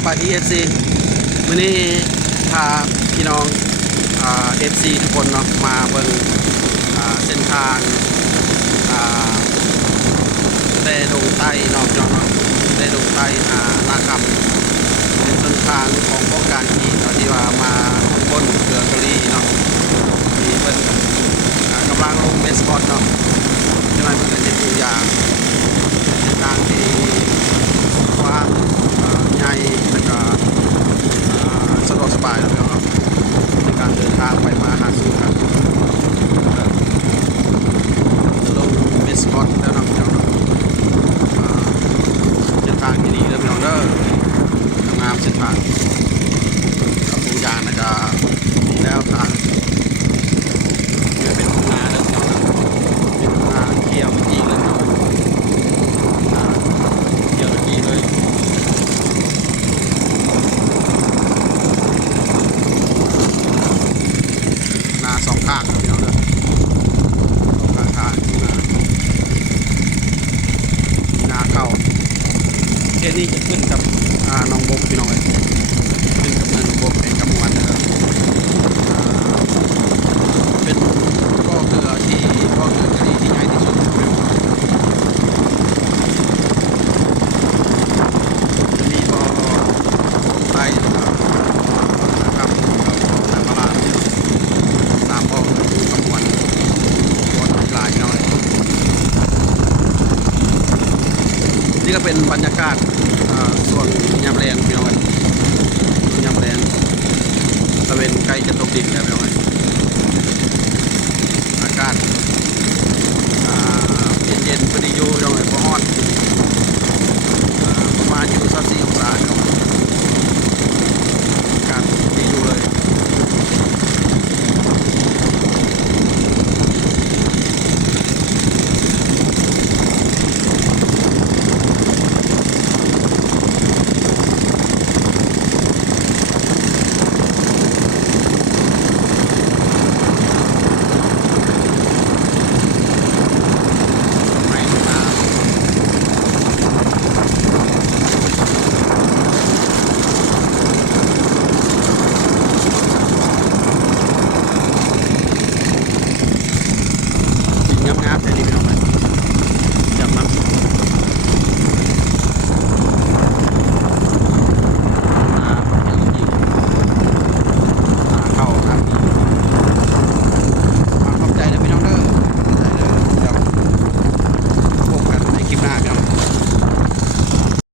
สบายดีเอฟซีมื้อนี้พาพี่น้องเอฟซีทุกคนเนาะมาเบิ่งเส้นทางแต่ดงใต้เนาะพี่น้องเนาะแต่ดงใต้นาคำเป็นเส้นทางของป้องกันที่ที่ว่ามาบนเกลือเกาหลีเนาะมีเพิ่นกำลังลงเบสบอลเนาะที่มันเป็นตัวอย่างเส้นทางที่กว้างใหญ่แล้วก็สะดวกสบายแล้วเนาะในการเดินทางไปมาหาสู่กันลงเบสบอลแล้วเนาะเส้นทางที่ดีแล้วพี่น้องเด้องามเส้นทางตัวอย่างนะก็แล้วทางเป็นห้องน้ำแล้วพี่น้องเป็นห้องน้ำเที่ยวจริงเลยเนาะเที่ยวจริงเลยนาสองข้างครับพี่น้องเด้อสองข้างทางนาเข้าเส้นนี้จะขึ้นกับน้องบกพี่น้องเลยขึ้นกับน้องบกเป็นกำมวลนะครับเป็นบ่อเกลือที่บ่อเกลือกะหรี่ที่ใหญ่ที่สุดจะมีบ่อใต้นะครับน้ำปลาตามบ่อเกลือกำมวลบ่อน้ำลายน้อยนี่ก็เป็นบรรยากาศส่วนยามแรงพี่น้องยามแรงตะเวนใกล้จะตกดินแล้วพี่น้องอากาศเย็นๆพอดีอยู่พี่น้องเพราะฮ้อน